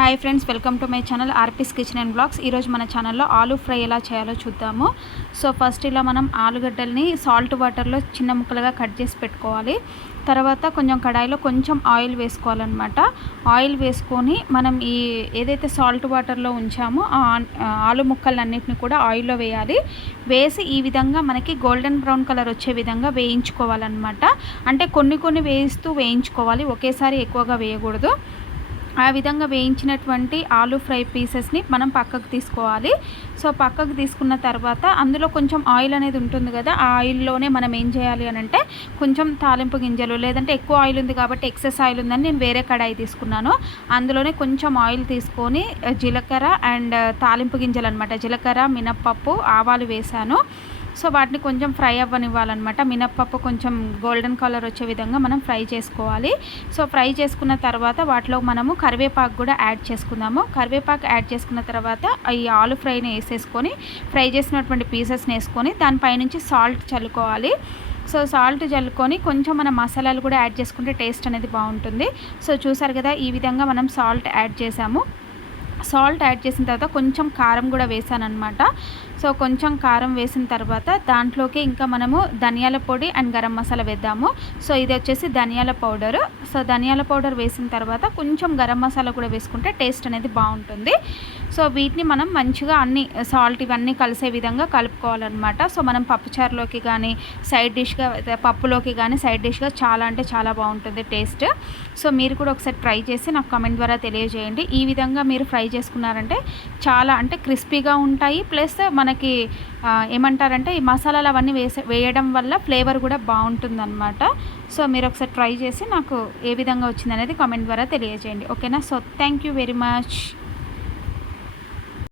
Hi friends welcome to my channel RP's kitchen and blogs ఈరోజు మన ఛానల్లో aloo fry ఎలా చేయాలో చూద్దాము. సో ఫస్ట్ ఇలా మనం ఆలుగడ్డల్ని సాల్ట్ వాటర్లో చిన్న ముక్కలుగా కట్ చేసి పెట్టుకోవాలి. తర్వాత కొంచెం కడాయిలో కొంచెం ఆయిల్ వేసుకోవాలన్నమాట. ఆయిల్ వేసుకొని మనం ఈ ఏదైతే సాల్ట్ వాటర్లో ఉంచామో ఆ ఆలు ముక్కలన్నిటిని కూడా ఆయిల్లో వేయాలి. వేసి ఈ విధంగా మనకి గోల్డెన్ బ్రౌన్ కలర్ వచ్చే విధంగా వేయించుకోవాలన్నమాట. అంటే కొన్ని కొన్ని వేయిస్తూ వేయించుకోవాలి. ఒకేసారి ఎక్కువగా వేయకూడదు. ఆ విధంగా వేయించినటువంటి ఆలు ఫ్రై పీసెస్ని మనం పక్కకు తీసుకోవాలి. సో పక్కకు తీసుకున్న తర్వాత అందులో కొంచెం ఆయిల్ అనేది ఉంటుంది కదా ఆ ఆయిల్లోనే మనం ఏం చేయాలి అని అంటే కొంచెం తాలింపు గింజలు లేదంటే ఎక్కువ ఆయిల్ ఉంది కాబట్టి ఎక్సెస్ ఆయిల్ ఉందని నేను వేరే కడాయి తీసుకున్నాను. అందులోనే కొంచెం ఆయిల్ తీసుకొని జీలకర్ర అండ్ తాలింపు గింజలు అనమాట జీలకర్ర మినప్పప్పు ఆవాలు వేశాను. సో వాటిని కొంచెం ఫ్రై అవ్వనివ్వాలన్నమాట. మినప్పప్పు కొంచెం గోల్డెన్ కలర్ వచ్చే విధంగా మనం ఫ్రై చేసుకోవాలి. సో ఫ్రై చేసుకున్న తర్వాత వాటిలో మనము కరివేపాకు కూడా యాడ్ చేసుకుందాము. కరివేపాకు యాడ్ చేసుకున్న తర్వాత ఈ ఆలు ఫ్రైని వేసేసుకొని ఫ్రై చేసినటువంటి పీసెస్ని వేసుకొని దానిపైనుంచి సాల్ట్ చల్లుకోవాలి. సో సాల్ట్ చల్లుకొని కొంచెం మన మసాలాలు కూడా యాడ్ చేసుకుంటే టేస్ట్ అనేది బాగుంటుంది. సో చూసారు కదా ఈ విధంగా మనం సాల్ట్ యాడ్ చేసాము. సాల్ట్ యాడ్ చేసిన తర్వాత కొంచెం కారం కూడా వేసాను అనమాట సో కొంచెం కారం వేసిన తర్వాత దాంట్లోకి ఇంకా మనము ధనియాల పొడి అండ్ గరం మసాలా వేద్దాము. సో ఇది వచ్చేసి ధనియాల పౌడర్. సో ధనియాల పౌడర్ వేసిన తర్వాత కొంచెం గరం మసాలా కూడా వేసుకుంటే టేస్ట్ అనేది బాగుంటుంది. సో వీటిని మనం మంచిగా అన్ని సాల్ట్ ఇవన్నీ కలిసే విధంగా కలుపుకోవాలన్నమాట. సో మనం పప్పుచారులోకి కానీ సైడ్ డిష్గా పప్పులోకి కానీ సైడ్ డిష్గా చాలా అంటే చాలా బాగుంటుంది టేస్ట్. సో మీరు కూడా ఒకసారి ట్రై చేసి నాకు కామెంట్ ద్వారా తెలియజేయండి. ఈ విధంగా మీరు ఫ్రై చేసుకున్నారంటే చాలా అంటే క్రిస్పీగా ఉంటాయి. ప్లస్ మనకి ఏమంటారంటే ఈ మసాలాలు అవన్నీ వేసే వేయడం వల్ల ఫ్లేవర్ కూడా బాగుంటుందన్నమాట. సో మీరు ఒకసారి ట్రై చేసి నాకు ఏ విధంగా వచ్చిందనేది కామెంట్ ద్వారా తెలియజేయండి. ఓకేనా? So thank you very much.